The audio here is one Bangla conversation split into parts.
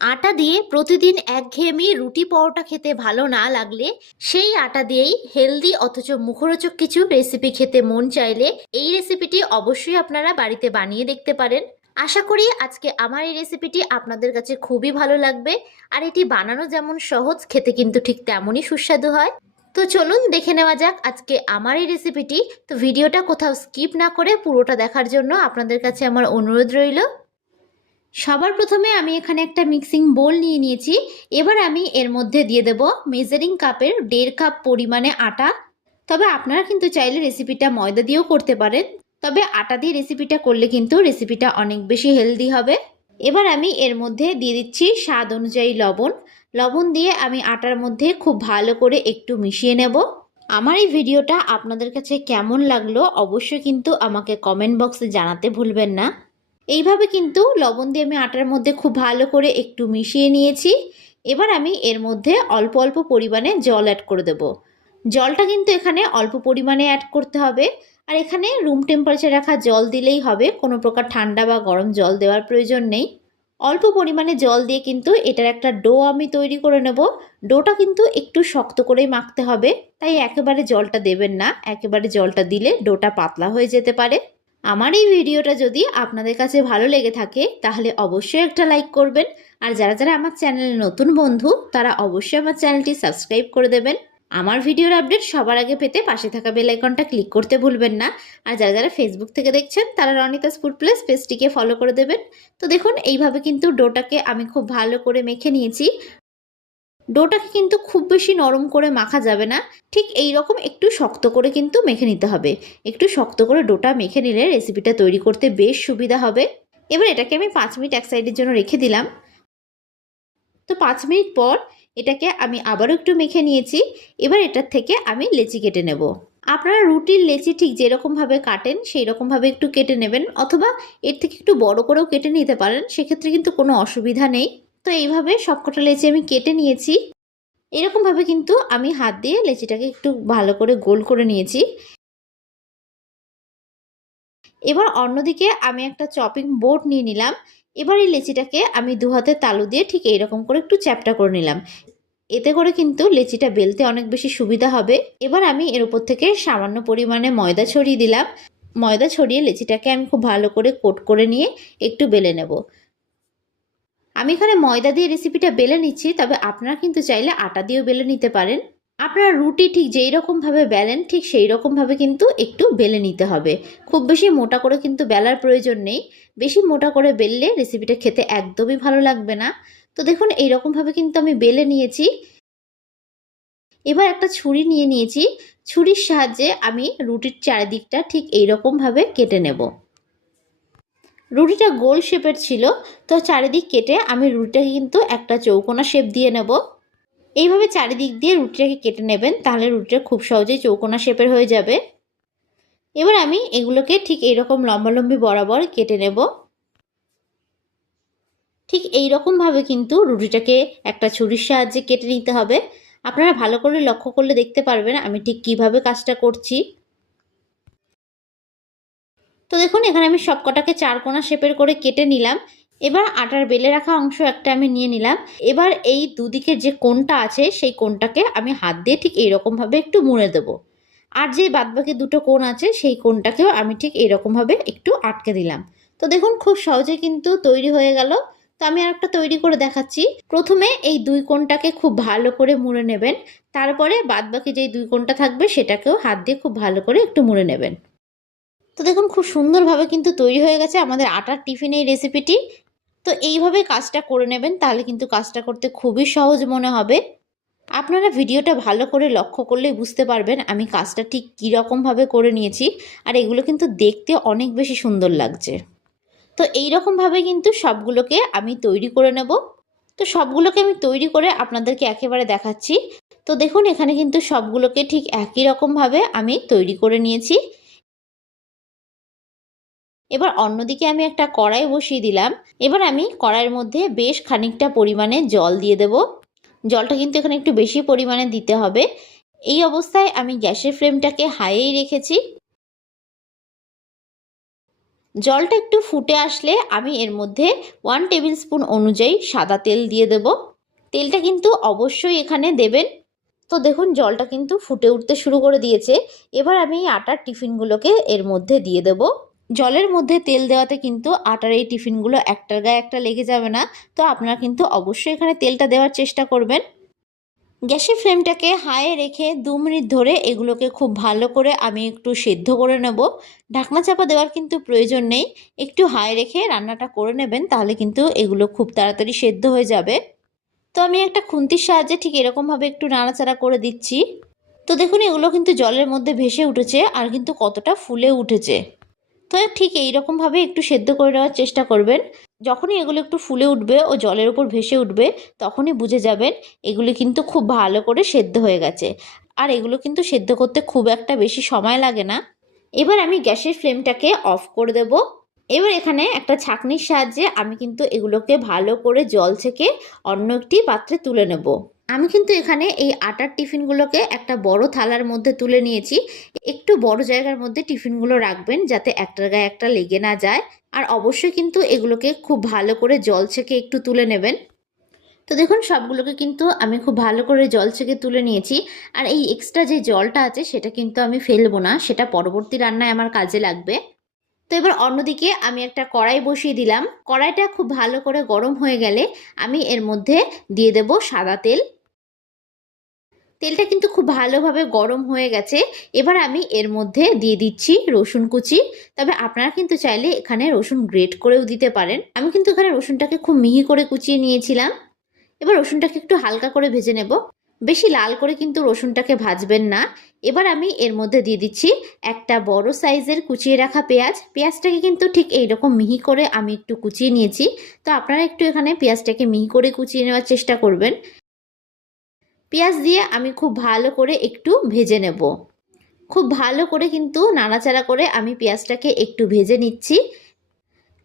আটা দিয়ে প্রতিদিন একঘেয়েমি রুটি পরোটা খেতে ভালো না লাগলে সেই আটা দিয়েই হেলদি অথচ মুখরোচক কিছু রেসিপি খেতে মন চাইলে এই রেসিপিটি অবশ্যই আপনারা বাড়িতে বানিয়ে দেখতে পারেন। আশা করি আজকে আমার এই রেসিপিটি আপনাদের কাছে খুবই ভালো লাগবে। আর এটি বানানো যেমন সহজ, খেতে কিন্তু ঠিক তেমনই সুস্বাদু হয়। তো চলুন দেখে নেওয়া যাক আজকে আমার এই রেসিপিটি। তো ভিডিওটা কোথাও স্কিপ না করে পুরোটা দেখার জন্য আপনাদের কাছে আমার অনুরোধ রইল। সবার প্রথমে আমি এখানে একটা মিক্সিং বোল নিয়ে নিয়েছি। এবার আমি এর মধ্যে দিয়ে দেব মেজারিং কাপের 1.5 কাপ পরিমাণে আটা। তবে আপনারা কিন্তু চাইলে রেসিপিটা ময়দা দিয়েও করতে পারেন, তবে আটা দিয়ে রেসিপিটা করলে কিন্তু রেসিপিটা অনেক বেশি হেলদি হবে। এবার আমি এর মধ্যে দিয়ে দিচ্ছি স্বাদ অনুযায়ী লবণ। লবণ দিয়ে আমি আটার মধ্যে খুব ভালো করে একটু মিশিয়ে নেব। আমার এই ভিডিওটা আপনাদের কাছে কেমন লাগলো অবশ্যই কিন্তু আমাকে কমেন্ট বক্সে জানাতে ভুলবেন না। এইভাবে কিন্তু লবণ দিয়ে আমি আটার মধ্যে খুব ভালো করে একটু মিশিয়ে নিয়েছি। এবার আমি এর মধ্যে অল্প অল্প পরিমাণে জল অ্যাড করে দেব। জলটা কিন্তু এখানে অল্প পরিমাণে অ্যাড করতে হবে। আর এখানে রুম টেম্পারেচারে রাখা জল দিলেই হবে, কোনো প্রকার ঠান্ডা বা গরম জল দেওয়ার প্রয়োজন নেই। অল্প পরিমাণে জল দিয়ে কিন্তু এটার একটা ডো আমি তৈরি করে নেব। ডোটা কিন্তু একটু শক্ত করেই মাখতে হবে, তাই একেবারে জলটা দেবেন না। একেবারে জলটা দিলে ডোটা পাতলা হয়ে যেতে পারে। আমার এই ভিডিওটা যদি আপনাদের কাছে ভালো লেগে থাকে তাহলে অবশ্যই একটা লাইক করবেন। আর যারা যারা আমার চ্যানেলে নতুন বন্ধু তারা অবশ্যই আমার চ্যানেলটি সাবস্ক্রাইব করে দেবেন। আমার ভিডিওর আপডেট সবার আগে পেতে পাশে থাকা বেল আইকনটা ক্লিক করতে ভুলবেন না। আর যারা যারা ফেসবুক থেকে দেখছেন তারা রনিতাস ফুড প্লেস পেজটিকে ফলো করে দেবেন। তো দেখুন এইভাবে কিন্তু ডোটাকে আমি খুব ভালো করে মেখে নিয়েছি। ডোটাকে কিন্তু খুব বেশি নরম করে মাখা যাবে না, ঠিক এই রকম একটু শক্ত করে কিন্তু মেখে নিতে হবে। একটু শক্ত করে ডোটা মেখে নিলে রেসিপিটা তৈরি করতে বেশ সুবিধা হবে। এবার এটাকে আমি 5 মিনিট এক সাইডের জন্য রেখে দিলাম। তো 5 মিনিট পর এটাকে আমি আবারও একটু মেখে নিয়েছি। এবার এটার থেকে আমি লেচি কেটে নেব। আপনারা রুটির লেচি ঠিক যেরকমভাবে কাটেন সেই রকমভাবে একটু কেটে নেবেন, অথবা এর থেকে একটু বড় করেও কেটে নিতে পারেন, সেক্ষেত্রে কিন্তু কোনো অসুবিধা নেই। তো এইভাবে সবকটা লেচি আমি কেটে নিয়েছি। এরকমভাবে কিন্তু আমি হাত দিয়ে লেচিটাকে একটু ভালো করে গোল করে নিয়েছি। এবার অন্যদিকে আমি একটা চপিং বোর্ড নিয়ে নিলাম। এবার এই লেচিটাকে আমি দু হাতের তালু দিয়ে ঠিক এইরকম করে একটু চ্যাপ্টা করে নিলাম। এতে করে কিন্তু লেচিটা বেলতে অনেক বেশি সুবিধা হবে। এবার আমি এর উপর থেকে সামান্য পরিমাণে ময়দা ছড়িয়ে দিলাম। ময়দা ছড়িয়ে লেচিটাকে আমি খুব ভালো করে কোট করে নিয়ে একটু বেলে নেব। আমি এখানে ময়দা দিয়ে রেসিপিটা বেলে নিচ্ছি, তবে আপনারা কিন্তু চাইলে আটা দিয়েও বেলে নিতে পারেন। আপনারা রুটি ঠিক যেই রকমভাবে বেলেন ঠিক সেই রকমভাবে কিন্তু একটু বেলে নিতে হবে। খুব বেশি মোটা করে কিন্তু বেলার প্রয়োজন নেই। বেশি মোটা করে বেললে রেসিপিটা খেতে একদমই ভালো লাগবে না। তো দেখুন এইরকমভাবে কিন্তু আমি বেলে নিয়েছি। এবার একটা ছুরি নিয়ে নিয়েছি। ছুরির সাহায্যে আমি রুটির চারিদিকটা ঠিক এইরকমভাবে কেটে নেব। রুটিটা গোল শেপের ছিল, তো চারিদিক কেটে আমি রুটিটাকে কিন্তু একটা চৌকোনা শেপ দিয়ে নেব। এইভাবে চারিদিক দিয়ে রুটিটাকে কেটে নেবেন, তাহলে রুটিটা খুব সহজেই চৌকোনা শেপের হয়ে যাবে। এবার আমি এগুলোকে ঠিক এইরকম লম্বালম্বি বরাবর কেটে নেব। ঠিক এইরকমভাবে কিন্তু রুটিটাকে একটা ছুরির সাহায্যে কেটে নিতে হবে। আপনারা ভালো করে লক্ষ্য করলে দেখতে পারবেন আমি ঠিক কিভাবে কাজটা করছি। তো দেখুন এখানে আমি সবকটাকে চারকোনা শেপের করে কেটে নিলাম। এবার আটার বেলে রাখা অংশ একটা আমি নিয়ে নিলাম। এবার এই দুদিকের যে কোণটা আছে সেই কোণটাকে আমি হাত দিয়ে ঠিক এইরকমভাবে একটু মুড়ে দেবো। আর যে বাদবাকি দুটো কোণ আছে সেই কোণটাকেও আমি ঠিক এইরকমভাবে একটু আটকে দিলাম। তো দেখুন খুব সহজে কিন্তু তৈরি হয়ে গেল। তো আমি আর একটা তৈরি করে দেখাচ্ছি। প্রথমে এই দুই কোণটাকে খুব ভালো করে মুড়ে নেবেন, তারপরে বাদবাকি যেই দুই কোণটা থাকবে সেটাকেও হাত দিয়ে খুব ভালো করে একটু মুড়ে নেবেন। তো দেখুন খুব সুন্দরভাবে কিন্তু তৈরি হয়ে গেছে আমাদের আটার টিফিন এই রেসিপিটি। তো এইভাবে কাজটা করে নেবেন, তাহলে কিন্তু কাজটা করতে খুবই সহজ মনে হবে। আপনারা ভিডিওটা ভালো করে লক্ষ্য করলেই বুঝতে পারবেন আমি কাজটা ঠিক কীরকমভাবে করে নিয়েছি। আর এগুলো কিন্তু দেখতে অনেক বেশি সুন্দর লাগছে। তো এইরকমভাবে কিন্তু সবগুলোকে আমি তৈরি করে নেব। তো সবগুলোকে আমি তৈরি করে আপনাদেরকে একেবারে দেখাচ্ছি। তো দেখুন এখানে কিন্তু সবগুলোকে ঠিক একই রকমভাবে আমি তৈরি করে নিয়েছি। এবার অন্যদিকে আমি একটা কড়াই বসিয়ে দিলাম। এবার আমি কড়াইয়ের মধ্যে বেশ খানিকটা পরিমাণে জল দিয়ে দেব। জলটা কিন্তু এখানে একটু বেশি পরিমাণে দিতে হবে। এই অবস্থায় আমি গ্যাসের ফ্লেমটাকে হাইয়েই রেখেছি। জলটা একটু ফুটে আসলে আমি এর মধ্যে 1 টেবিল স্পুন অনুযায়ী সাদা তেল দিয়ে দেব। তেলটা কিন্তু অবশ্যই এখানে দেবেন। তো দেখুন জলটা কিন্তু ফুটে উঠতে শুরু করে দিয়েছে। এবার আমি এই আটার টিফিনগুলোকে এর মধ্যে দিয়ে দেব। জলের মধ্যে তেল দেওয়াতে কিন্তু আটার এই টিফিনগুলো একটার গায়ে একটা লেগে যাবে না। তো আপনারা কিন্তু অবশ্যই এখানে তেলটা দেওয়ার চেষ্টা করবেন। গ্যাসের ফ্লেমটাকে হাইয়ে রেখে 2 মিনিট ধরে এগুলোকে খুব ভালো করে আমি একটু সেদ্ধ করে নেব। ঢাকনা চাপা দেওয়ার কিন্তু প্রয়োজন নেই, একটু হাই রেখে রান্নাটা করে নেবেন, তাহলে কিন্তু এগুলো খুব তাড়াতাড়ি সেদ্ধ হয়ে যাবে। তো আমি একটা খুন্তির সাহায্যে ঠিক এরকমভাবে একটু নাড়াচাড়া করে দিচ্ছি। তো দেখুন এগুলো কিন্তু জলের মধ্যে ভেসে উঠেছে আর কিন্তু কতটা ফুলে উঠেছে। তো ঠিক এইরকমভাবে একটু সেদ্ধ করে নেওয়ার চেষ্টা করবেন। যখনই এগুলো একটু ফুলে উঠবে ও জলের উপর ভেসে উঠবে তখনই বুঝে যাবেন এগুলি কিন্তু খুব ভালো করে সেদ্ধ হয়ে গেছে। আর এগুলো কিন্তু সেদ্ধ করতে খুব একটা বেশি সময় লাগে না। এবার আমি গ্যাসের ফ্লেমটাকে অফ করে দেব। এবার এখানে একটা ছাঁকনির সাহায্যে আমি কিন্তু এগুলোকে ভালো করে জল ছেঁকে অন্য একটি পাত্রে তুলে নেব। আমি কিন্তু এখানে এই আটার টিফিনগুলোকে একটা বড় থালার মধ্যে তুলে নিয়েছি। একটু বড় জায়গার মধ্যে টিফিনগুলো রাখবেন যাতে একটার গায়ে একটা লেগে না যায়। আর অবশ্যই কিন্তু এগুলোকে খুব ভালো করে জল ছেঁকে একটু তুলে নেবেন। তো দেখুন সবগুলোকে কিন্তু আমি খুব ভালো করে জল ছেঁকে তুলে নিয়েছি। আর এই এক্সট্রা যে জলটা আছে সেটা কিন্তু আমি ফেলবো না, সেটা পরবর্তী রান্নায় আমার কাজে লাগবে। তো এবার অন্যদিকে আমি একটা কড়াই বসিয়ে দিলাম। কড়াইটা খুব ভালো করে গরম হয়ে গেলে আমি এর মধ্যে দিয়ে দেব সাদা তেল। তেলটা কিন্তু খুব ভালোভাবে গরম হয়ে গেছে। এবার আমি এর মধ্যে দিয়ে দিচ্ছি রসুন কুচি। তবে আপনারা কিন্তু চাইলে এখানে রসুন গ্রেট করেও দিতে পারেন। আমি কিন্তু এখানে রসুনটাকে খুব মিহি করে কুচিয়ে নিয়েছিলাম। এবার রসুনটাকে একটু হালকা করে ভেজে নেব, বেশি লাল করে কিন্তু রসুনটাকে ভাজবেন না। এবার আমি এর মধ্যে দিয়ে দিচ্ছি একটা বড় সাইজের কুচিয়ে রাখা পেঁয়াজ। পেঁয়াজটাকে কিন্তু ঠিক এইরকম মিহি করে আমি একটু কুচিয়ে নিয়েছি। তো আপনারা একটু এখানে পেঁয়াজটাকে মিহি করে কুচিয়ে নেওয়ার চেষ্টা করবেন। পেঁয়াজ দিয়ে আমি খুব ভালো করে একটু ভেজে নেব। খুব ভালো করে কিন্তু নাড়াচাড়া করে আমি পেঁয়াজটাকে একটু ভেজে নিচ্ছি।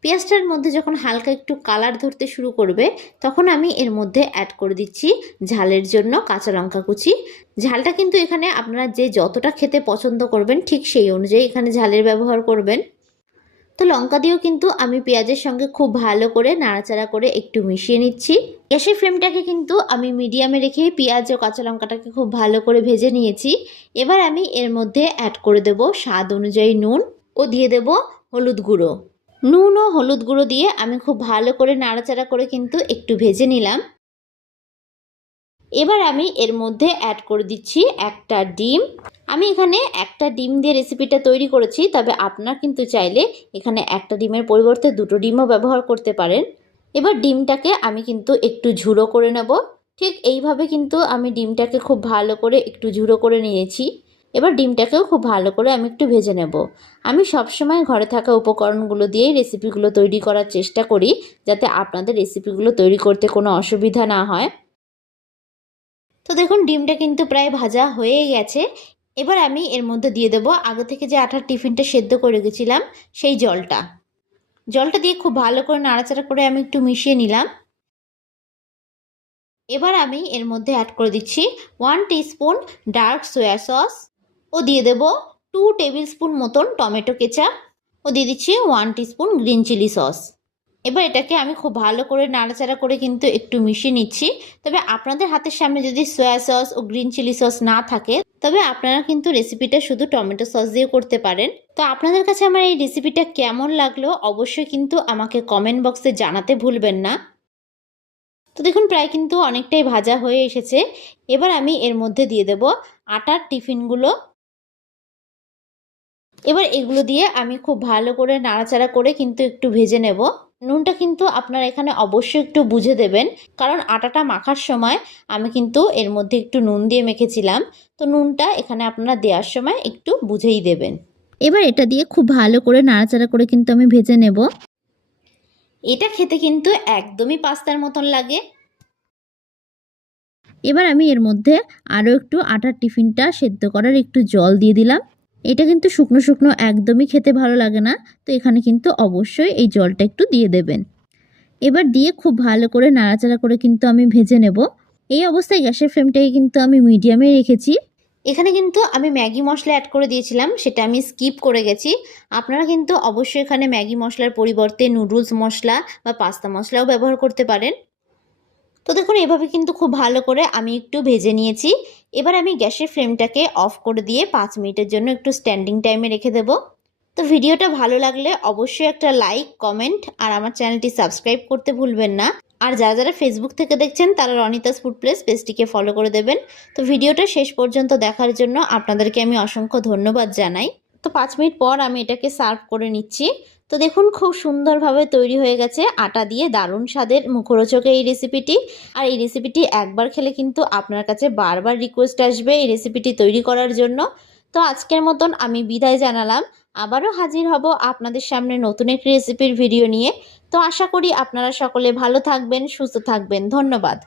পেঁয়াজটার মধ্যে যখন হালকা একটু কালার ধরতে শুরু করবে তখন আমি এর মধ্যে অ্যাড করে দিচ্ছি ঝালের জন্য কাঁচা লঙ্কা কুচি। ঝালটা কিন্তু এখানে আপনারা যে যতটা খেতে পছন্দ করবেন ঠিক সেই অনুযায়ী এখানে ঝালের ব্যবহার করবেন। তো লঙ্কা দিয়েও কিন্তু আমি পেঁয়াজের সঙ্গে খুব ভালো করে নাড়াচাড়া করে একটু মিশিয়ে নিচ্ছি। গ্যাসের ফ্লেমটাকে কিন্তু আমি মিডিয়ামে রেখে পেঁয়াজ ও কাঁচা লঙ্কাটাকে খুব ভালো করে ভেজে নিয়েছি। এবার আমি এর মধ্যে অ্যাড করে দেব স্বাদ অনুযায়ী নুন ও দিয়ে দেব হলুদ গুঁড়ো। নুন ও হলুদ গুঁড়ো দিয়ে আমি খুব ভালো করে নাড়াচাড়া করে কিন্তু একটু ভেজে নিলাম। এবার আমি এর মধ্যে অ্যাড করে দিচ্ছি একটা ডিম। আমি এখানে একটা ডিম দিয়ে রেসিপিটা তৈরি করেছি, তবে আপনারা কিন্তু চাইলে এখানে একটা ডিমের পরিবর্তে দুটো ডিমও ব্যবহার করতে পারেন। এবার ডিমটাকে আমি কিন্তু একটু ঝুড়ো করে নেব। ঠিক এইভাবে কিন্তু আমি ডিমটাকে খুব ভালো করে একটু ঝুড়ো করে নিয়েছি। এবার ডিমটাকেও খুব ভালো করে আমি একটু ভেজে নেব। আমি সবসময় ঘরে থাকা উপকরণগুলো দিয়েই রেসিপিগুলো তৈরি করার চেষ্টা করি, যাতে আপনাদের রেসিপিগুলো তৈরি করতে কোনো অসুবিধা না হয়। তো দেখুন ডিমটা কিন্তু প্রায় ভাজা হয়ে গেছে। এবার আমি এর মধ্যে দিয়ে দেবো আগে থেকে যে আটার টিফিনটা সেদ্ধ করে রেখেছিলাম সেই জলটা। জলটা দিয়ে খুব ভালো করে নাড়াচাড়া করে আমি একটু মিশিয়ে নিলাম। এবার আমি এর মধ্যে অ্যাড করে দিচ্ছি 1 টিস্পুন ডার্ক সয়া সস ও দিয়ে দেব 2 টেবিল স্পুন মতন টমেটো কেচাপ ও দিয়ে দিচ্ছি 1 টিস্পুন গ্রিন চিলি সস। এবার এটাকে আমি খুব ভালো করে নাড়াচাড়া করে কিন্তু একটু মিশিয়ে নিচ্ছি। তবে আপনাদের হাতের সামনে যদি সয়া সস ও গ্রিন চিলি সস না থাকে তবে আপনারা কিন্তু রেসিপিটা শুধু টমেটো সস দিয়ে করতে পারেন। তো আপনাদের কাছে আমার এই রেসিপিটা কেমন লাগলো অবশ্যই কিন্তু আমাকে কমেন্ট বক্সে জানাতে ভুলবেন না। তো দেখুন প্রায় কিন্তু অনেকটাই ভাজা হয়ে এসেছে। এবার আমি এর মধ্যে দিয়ে দেব আটার টিফিনগুলো। এবার এগুলো দিয়ে আমি খুব ভালো করে নাড়াচাড়া করে কিন্তু একটু ভেজে নেব। নুনটা কিন্তু আপনারা এখানে অবশ্যই একটু বুঝে দেবেন, কারণ আটাটা মাখার সময় আমি কিন্তু এর মধ্যে একটু নুন দিয়ে মেখেছিলাম। তো নুনটা এখানে আপনারা দেওয়ার সময় একটু বুঝেই দেবেন। এবার এটা দিয়ে খুব ভালো করে নাড়াচাড়া করে কিন্তু আমি ভেজে নেব। এটা খেতে কিন্তু একদমই পাস্তার মতন লাগে। এবার আমি এর মধ্যে আরও একটু আটার টিফিনটা সেদ্ধ করার একটু জল দিয়ে দিলাম। এটা কিন্তু শুকনো শুকনো একদমই খেতে ভালো লাগে না, তো এখানে কিন্তু অবশ্যই এই জলটা একটু দিয়ে দেবেন। এবার দিয়ে খুব ভালো করে নাড়াচাড়া করে কিন্তু আমি ভেজে নেব। এই অবস্থায় গ্যাসের ফ্লেমটাকে কিন্তু আমি মিডিয়ামে রেখেছি। এখানে কিন্তু আমি ম্যাগি মশলা অ্যাড করে দিয়েছিলাম, সেটা আমি স্কিপ করে গেছি। আপনারা কিন্তু অবশ্যই এখানে ম্যাগি মশলার পরিবর্তে নুডলস মশলা বা পাস্তা মশলাও ব্যবহার করতে পারেন। তো দেখুন এভাবে কিন্তু খুব ভালো করে আমি একটু ভেজে নিয়েছি। এবার আমি গ্যাসের ফ্লেমটাকে অফ করে দিয়ে 5 মিনিটের জন্য একটু স্ট্যান্ডিং টাইমে রেখে দেব। তো ভিডিওটা ভালো লাগলে অবশ্যই একটা লাইক, কমেন্ট আর আমার চ্যানেলটি সাবস্ক্রাইব করতে ভুলবেন না। আর যারা যারা ফেসবুক থেকে দেখছেন তারা রনিতাস ফুড প্লেস পেজটিকে ফলো করে দেবেন। তো ভিডিওটা শেষ পর্যন্ত দেখার জন্য আপনাদেরকে আমি অসংখ্য ধন্যবাদ জানাই। তো 5 মিনিট পর আমি এটাকে সার্ভ করে নিচ্ছি। তো দেখুন খুব সুন্দরভাবে তৈরি হয়ে গেছে আটা দিয়ে দারুণ স্বাদের মুখরোচক এই রেসিপিটি। আর এই রেসিপিটি একবার খেলে কিন্তু আপনার কাছে বারবার রিকোয়েস্ট আসবে এই রেসিপিটি তৈরি করার জন্য। তো আজকের মতন আমি বিদায় জানালাম। আবারও হাজির হব আপনাদের সামনে নতুন একটি রেসিপির ভিডিও নিয়ে। তো আশা করি আপনারা সকলে ভালো থাকবেন, সুস্থ থাকবেন। ধন্যবাদ।